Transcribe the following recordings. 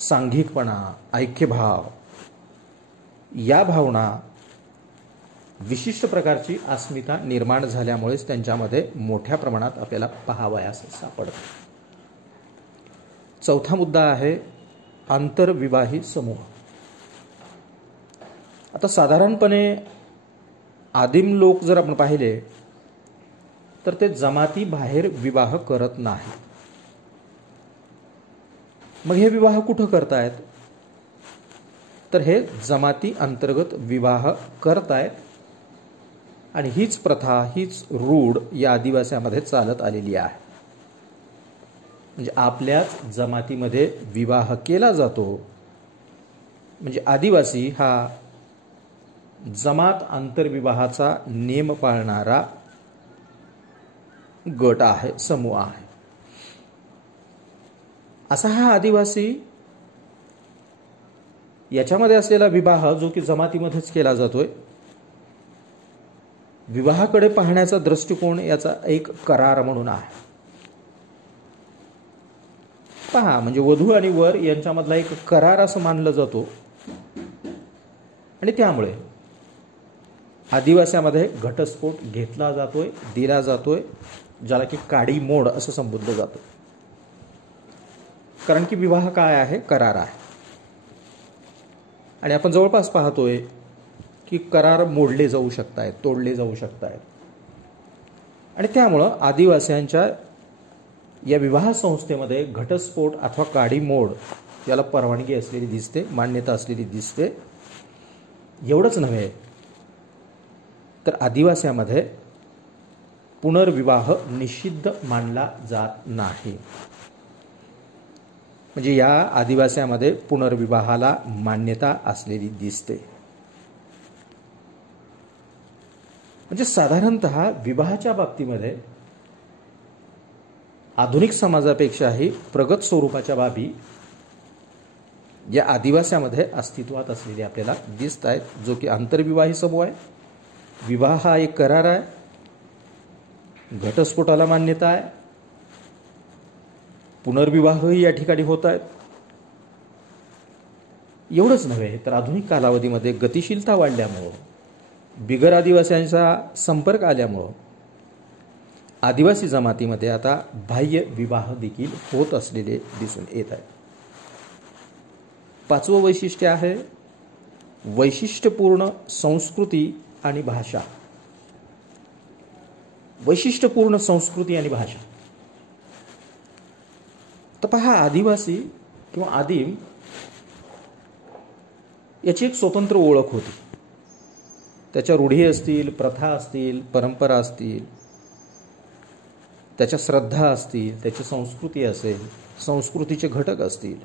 सांघिकपणा, ऐक्यभाव या भावना विशिष्ट प्रकारची अस्मिता निर्माण झाल्यामुळेच त्यांच्यामध्ये मोठ्या प्रमाणात आपल्याला पाहावयास सापडतं. चौथा मुद्दा आहे आंतरविवाही समूह. आता साधारणपणे आदिम लोक जर आपण पाहिले तर ते जमाती बाहेर विवाह करत नाही. मग हे विवाह कुठं करतायत? तर हे जमाती अंतर्गत विवाह करतायत आणि हीच प्रथा, हीच रूढ या आदिवास्यामध्ये चालत आलेली आहे. म्हणजे आपल्याच जमातीमध्ये विवाह केला जातो. म्हणजे आदिवासी हा जमात आंतरविवाहाचा नियम पाळणारा गट आहे, समूह आहे. असा हा आदिवासी याच्यामध्ये असलेला विवाह जो की जमातीमध्येच केला जातोय, विवाहाकडे पाहण्याचा दृष्टिकोन याचा एक करार म्हणून आहे. पहा, म्हणजे वधू आणि वर यांच्यामधला एक करार असं मानलं जातो आणि त्यामुळे आदिवास्यामध्ये घटस्फोट घेतला जातोय, दिला जातोय, ज्याला की काडी मोड असं संबोधलं जातं. कारण की विवाह काय आहे? करार आहे. आणि आपण जवळपास पाहतोय की करार मोडले जाऊ शकतायत, तोडले जाऊ शकतायत. आणि त्यामुळं आदिवास्यांच्या या विवाह संस्थेमध्ये घटस्फोट अथवा काडी मोड याला परवानगी असलेली दिसते, मान्यता असलेली दिसते. एवढंच नव्हे तर आदिवास्यामध्ये पुनर्विवाह निषिद्ध मानला जात नाही. म्हणजे या आदिवास्यामध्ये पुनर्विवाहाला मान्यता असलेली दिसते. म्हणजे साधारणतः विवाहाच्या बाबतीमध्ये आधुनिक समाजापेक्षाही प्रगत स्वरूपाच्या बाबी या आदिवास्यामध्ये अस्तित्वात असलेली आपल्याला दिसत आहेत, जो की आंतरविवाही समूह आहे. विवाह हा एक करार आहे, घटस्फोटाला मान्यता आहे, पुनर्विवाहही या ठिकाणी होत आहेत. एवढंच नव्हे तर आधुनिक कालावधीमध्ये गतिशीलता वाढल्यामुळं, बिगर आदिवासींचा संपर्क आल्यामुळं आदिवासी जमातीमध्ये आता बाह्य विवाह देखील होत असलेले दिसून येत आहेत. पाचवं वैशिष्ट्य आहे वैशिष्ट्यपूर्ण संस्कृती आणि भाषा. वैशिष्ट्यपूर्ण संस्कृती आणि भाषा. तर पहा, आदिवासी किंवा आदिम याची एक स्वतंत्र ओळख होती. त्याच्या रूढी असतील, प्रथा असतील, परंपरा असतील, त्याच्या श्रद्धा असतील, त्याची संस्कृती असेल, संस्कृतीचे घटक असतील.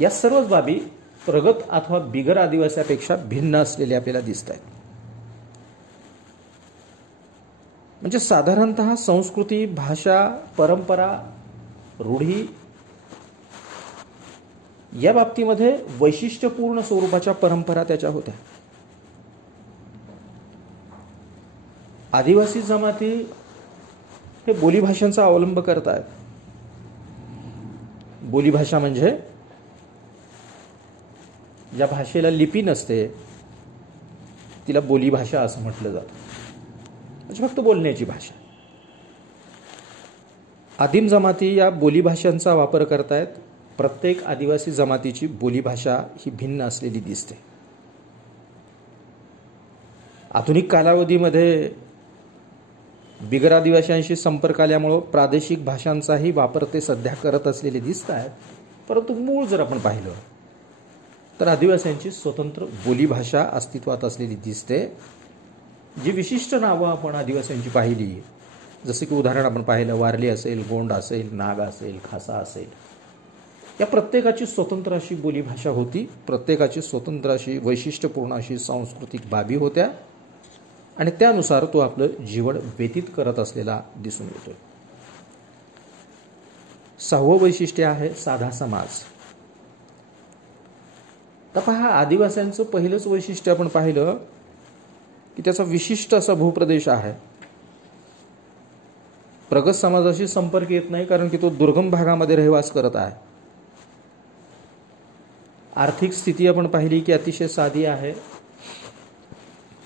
या सर्वच बाबी प्रगत अथवा बिगर आदिवासीपेक्षा भिन्न असलेले आपल्याला दिसत आहेत. म्हणजे साधारणतः संस्कृती, भाषा, परंपरा, रूढी या बाबतीमध्ये वैशिष्ट्यपूर्ण स्वरूपाच्या परंपरा त्याच्या होत्या. आदिवासी जमाती हे बोलीभाषांचा अवलंब करत आहेत. बोलीभाषा म्हणजे ज्या भाषेला लिपी नसते तिला बोलीभाषा असं म्हटलं जातं. म्हणजे फक्त बोलण्याची भाषा. आदिम जमाती या बोलीभाषांचा वापर करतायत. प्रत्येक आदिवासी जमातीची बोलीभाषा ही भिन्न असलेली दिसते. आधुनिक कालावधीमध्ये बिगर आदिवासींशी संपर्क आल्यामुळं प्रादेशिक भाषांचाही वापर ते सध्या करत असलेले दिसत आहेत. परंतु मूळ जर आपण पाहिलं तर आदिवासींची स्वतंत्र बोलीभाषा अस्तित्वात असलेली दिसते. जी विशिष्ट नावं आपण आदिवासींची पाहिली, जसे की उदाहरण आपण पाहिलं वारली असेल, गोंड असेल, नाग असेल, खासा असेल, या प्रत्येकाची स्वतंत्र अशी बोलीभाषा होती. प्रत्येकाची स्वतंत्र अशी वैशिष्ट्यपूर्ण अशी सांस्कृतिक बाबी होत्या आणि त्यानुसार तो आपलं जीवन व्यतीत करत असलेला दिसून येतोय. सहावं वैशिष्ट्य आहे साधा समाज. तर पहा, आदिवासींचं पहिलंच वैशिष्ट्य आपण पाहिलं की त्याचा विशिष्ट असा भूप्रदेश आहे. प्रगत समाजाशी संपर्क येत नाही कारण की तो दुर्गम भागामध्ये रहिवास करत आहे. आर्थिक स्थिती आपण पाहिली की अतिशय साधी आहे.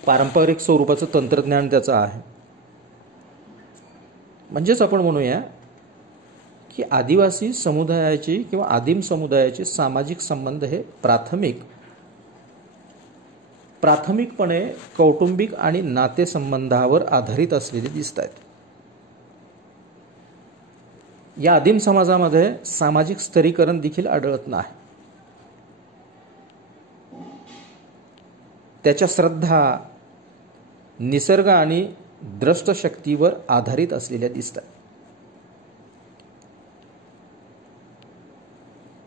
पारंपरिक स्वरूपाचं तंत्रज्ञान त्याचं आहे. म्हणजेच आपण म्हणूया की आदिवासी समुदायाची किंवा आदिम समुदायाचे सामाजिक संबंध हे प्राथमिकपणे कौटुंबिक आणि नातेसंबंधावर आधारित असलेले दिसत आहेत. या आदिम समाजामध्ये सामाजिक स्तरीकरण देखील आढळत नाही. त्याच्या श्रद्धा निसर्ग आणि द्रष्टशक्तीवर आधारित असलेल्या दिसतात.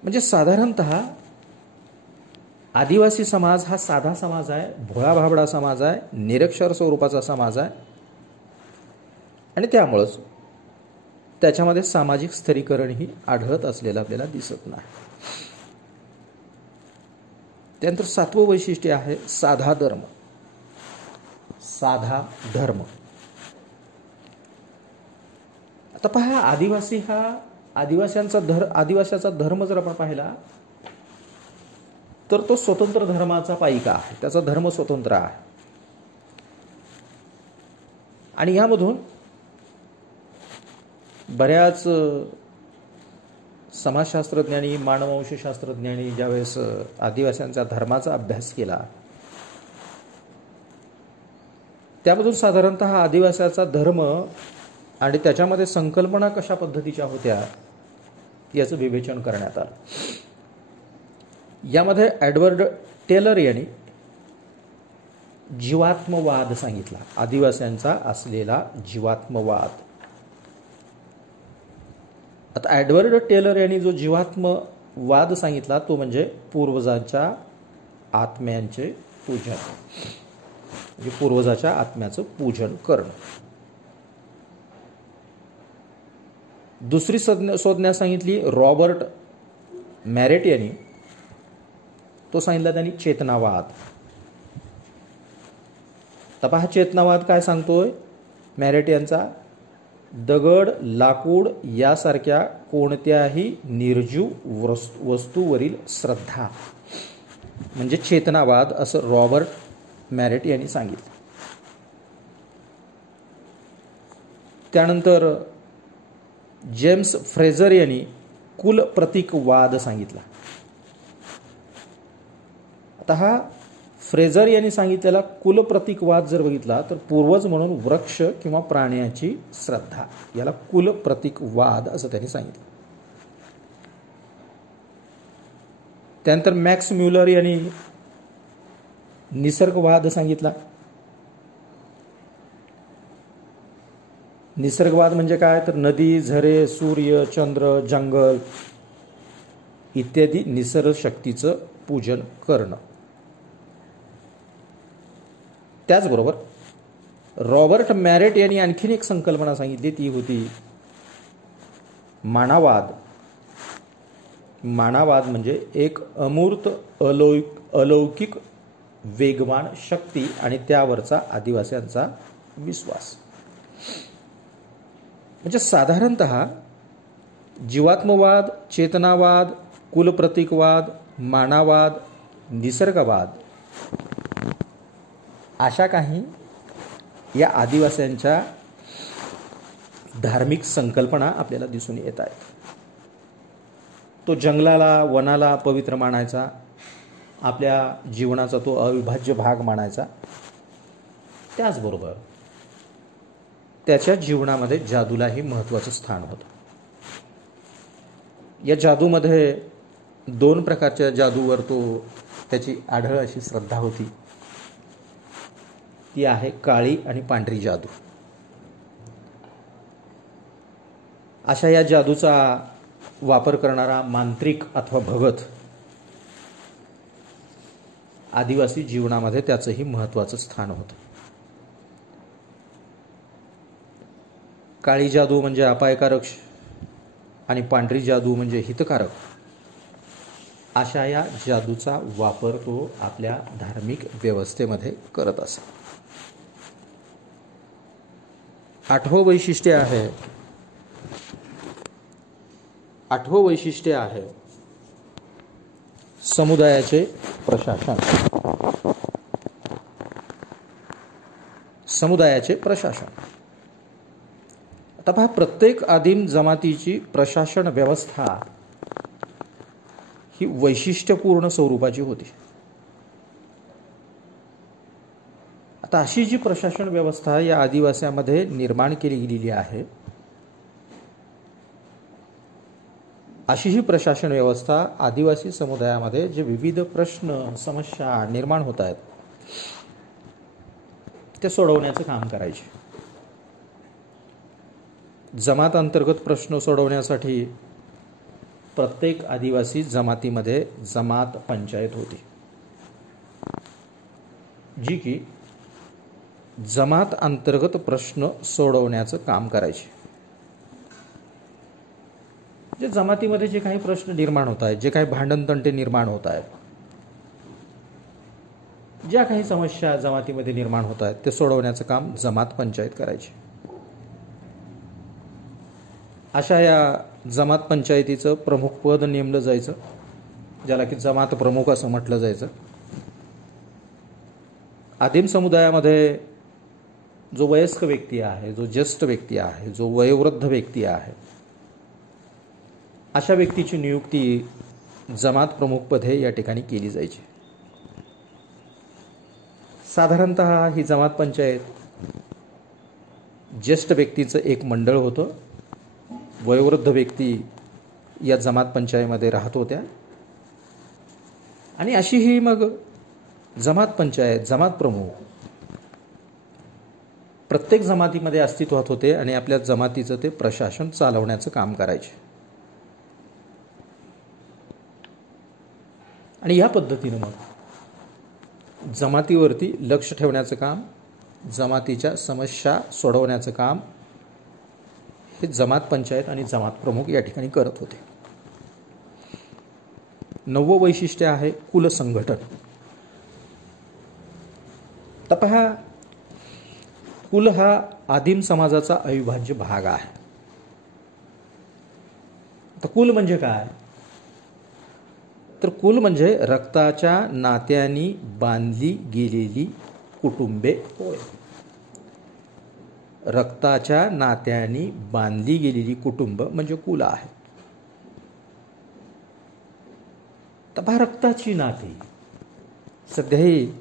म्हणजे साधारणतः आदिवासी समाज हा साधा समाज आहे, भोळा भाबडा समाज आहे, निरक्षर स्वरूपाचा समाज आहे आणि त्यामुळंच त्याच्यामध्ये सामाजिक स्तरीकरणही आढळत असलेलं आपल्याला दिसत नाही. त्यानंतर 7वं वैशिष्ट्य आहे साधा धर्म. साधा धर्म. आता पहा, आदिवाशाचा धर्म जर आपण पाहिला तर तो स्वतंत्र धर्माचा पाईका आहे. त्याचा धर्म स्वतंत्र आहे आणि यामधून बऱ्याच समाजशास्त्रज्ञांनी मानववंशशास्त्रज्ञांनी ज्यावेळेस आदिवासींच्या धर्माचा अभ्यास केला त्यामधून साधारणतः आदिवासीचा धर्म आणि त्याच्यामध्ये संकल्पना कशा पद्धतीच्या होत्या याचं विवेचन करण्यात आलं. यामध्ये एडवर्ड टेलर यांनी जीवात्मवाद सांगितला. आदिवासींचा असलेला जीवात्मवाद. आता एडवर्ड टेलर यांनी जो जीवात्मवाद सांगितला तो म्हणजे पूर्वजांच्या आत्म्यांचे पूजन, म्हणजे पूर्वजाच्या आत्म्याचं पूजन करणं. दुसरी संज्ञा सांगितली रॉबर्ट मॅरेट यांनी. तो सांगितला त्यांनी चेतनावाद. तर हा चेतनावाद काय सांगतोय मॅरेट यांचा? दगड, लाकूड यासारख्या कोणत्याही निर्जीव वस्तूवरील श्रद्धा म्हणजे चेतनावाद, असं रॉबर्ट मॅरेट यांनी सांगितलं. त्यानंतर जेम्स फ्रेझर यांनी कुल प्रतीकवाद सांगितला. आता हा फ्रेझर यांनी सांगितलेला कुल प्रतीकवाद जर बघितला तर पूर्वज म्हणून वृक्ष किंवा प्राण्याची श्रद्धा, याला कुल प्रतीकवाद असं त्यांनी सांगितलं. त्यानंतर मॅक्स म्युलर यांनी निसर्गवाद सांगितला. निसर्गवाद म्हणजे काय तर नदी, झरे, सूर्य, चंद्र, जंगल इत्यादी निसर्ग शक्तीचं पूजन करणं. त्याचबरोबर रॉबर्ट मॅरेट यांनी आणखीन एक संकल्पना सांगितली, ती होती मानावाद. मानावाद म्हणजे एक अमूर्त अलौकिक वेगवान शक्ती आणि त्यावरचा आदिवासींचा विश्वास. म्हणजे साधारणतः जीवात्मवाद, चेतनावाद, कुलप्रतीकवाद, मानावाद, निसर्गवाद अशा काही या आदिवासींच्या धार्मिक संकल्पना आपल्याला दिसून येत आहेत. तो जंगलाला, वनाला पवित्र मानायचा, आपल्या जीवनाचा तो अविभाज्य भाग मानायचा. त्याचबरोबर त्याच्या जीवनामध्ये जादूलाही महत्त्वाचं स्थान होतं. या जादूमध्ये 2 प्रकारच्या जादूवर त्याची आढळ अशी श्रद्धा होती. ती आहे काळी आणि पांढरी जादू. अशा या जादूचा वापर करणारा मांत्रिक अथवा भगत आदिवासी जीवनामध्ये त्याचंही महत्त्वाचं स्थान होतं. काळी जादू म्हणजे अपायकारक आणि पांढरी जादू म्हणजे हितकारक. अशा या जादूचा वापर तो आपल्या धार्मिक व्यवस्थेमध्ये करत असे. 8वं वैशिष्ट्य आहे समुदायाचे प्रशासन. समुदायाचे प्रशासन. आता पहा, प्रत्येक आदिम जमातीची प्रशासन व्यवस्था ही वैशिष्ट्यपूर्ण स्वरूपाची होती. आता अशी जी प्रशासन व्यवस्था या आदिवास्यामध्ये निर्माण केली गेलेली आहे, अशी ही प्रशासन व्यवस्था आदिवासी समुदायामध्ये जे विविध प्रश्न समस्या निर्माण होत आहेत ते सोडवण्याचं काम करायचे. जमात अंतर्गत प्रश्न सोडवण्यासाठी प्रत्येक आदिवासी जमातीमध्ये जमात पंचायत होती, जी की जमात अंतर्गत प्रश्न सोडवण्याचं काम करायचे. जे जमातीमध्ये जे काही प्रश्न निर्माण होत आहेत, जे काही भांडणतंटे निर्माण होत आहेत, ज्या काही समस्या जमातीमध्ये निर्माण होत आहेत ते सोडवण्याचं काम जमात पंचायत करायचे. अशा या जमात पंचायतीचं प्रमुख पद नेमलं जायचं, ज्याला की जमात प्रमुख असं म्हटलं जायचं. आदिम समुदायामध्ये जो वयस्क व्यक्ती आहे, जो ज्येष्ठ व्यक्ती आहे, जो वयोवृद्ध व्यक्ती आहे, अशा व्यक्तीची नियुक्ती जमात प्रमुखपदे या ठिकाणी केली जायची. साधारणतः ही जमात पंचायत ज्येष्ठ व्यक्तीचं एक मंडळ होतं. वयोवृद्ध व्यक्ती या जमात पंचायतीमध्ये राहत होत्या आणि अशी ही मग जमात पंचायत, जमात प्रमुख प्रत्येक जमातीमध्ये अस्तित्वात होते आणि आपल्या जमातीचं ते प्रशासन चालवण्याचं काम करायचे. आणि या पद्धतीनं मग जमातीवरती लक्ष ठेवण्याचं काम, जमातीच्या समस्या सोडवण्याचं काम हे जमात पंचायत आणि जमात प्रमुख या ठिकाणी करत होते. 9वं वैशिष्ट्य आहे कुल संघटन. तर पहा, कुल हा आदिम समाजाचा अविभाज्य भाग आहे. तर कुल म्हणजे काय? तर कुल म्हणजे रक्ताच्या नात्याने बांधली गेलेली कुटुंबे होय. रक्ताच्या नात्याने बांधली गेलेली कुटुंब म्हणजे कुल आहे. तर पहा, रक्ताची नाती, सध्याही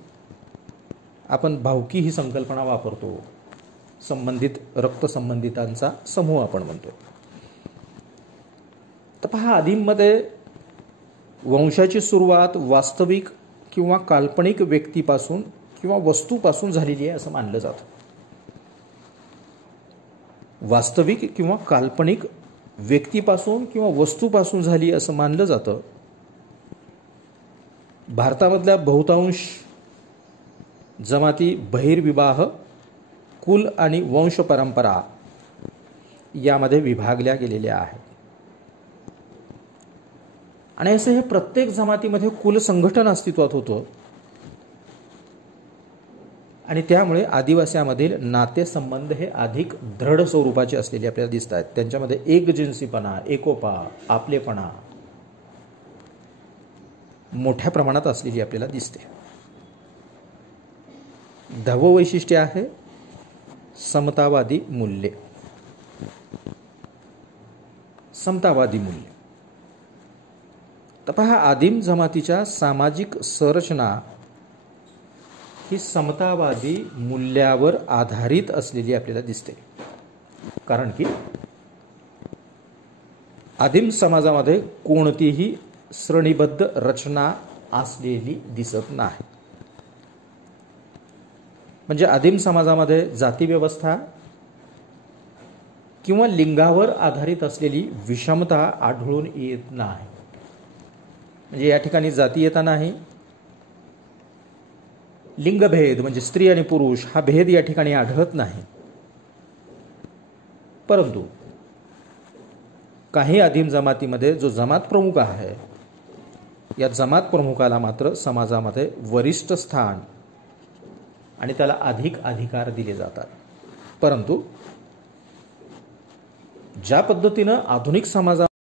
आपण भावकी ही संकल्पना वापरतो. संबंधित रक्त संबंधितांचा समूह आपण म्हणतो. तर पहा, आदिममध्ये वंशाची सुरुवात वास्तविक किंवा काल्पनिक व्यक्तीपासून किंवा वस्तूपासून झालेली आहे असं मानलं जातं. वास्तविक किंवा काल्पनिक व्यक्तीपासून किंवा वस्तूपासून झाली असं मानलं जातं. भारतामधल्या बहुतांश जमाती बहिर्विवाह, कुल आणि वंश परंपरा यामध्ये विभागल्या गेलेल्या आहेत. आणि असं हे प्रत्येक जमातीमध्ये कुल संघटन अस्तित्वात होतं आणि त्यामुळे आदिवास्यामधील नातेसंबंध हे अधिक दृढ स्वरूपाचे असलेले आपल्याला दिसत आहेत. त्यांच्यामध्ये एकजिन्सीपणा, एकोपा, आपलेपणा मोठ्या प्रमाणात असलेली आपल्याला दिसते. 10वं वैशिष्ट्य आहे समतावादी मूल्ये. समतावादी मूल्य. तर पहा, आदिम जमातीच्या सामाजिक संरचना ही समतावादी मूल्यावर आधारित असलेली आपल्याला दिसते. कारण की आदिम समाजामध्ये कोणतीही श्रेणीबद्ध रचना असलेली दिसत नाही. म्हणजे आदिम समाजामध्ये जाती व्यवस्था किंवा लिंगावर आधारित असलेली विषमता आढळून येत नाही. म्हणजे या ठिकाणी जातीयता नाही, लिंगभेद म्हणजे स्त्री आणि पुरुष हा भेद या ठिकाणी आढळत नाही. परंतु काही आदिम जमातीमध्ये जो जमात प्रमुख आहे, या जमात प्रमुखाला मात्र समाजामध्ये वरिष्ठ स्थान आणि त्याला अधिक अधिकार दिले जातात. परंतु ज्या पद्धतीनं आधुनिक समाजा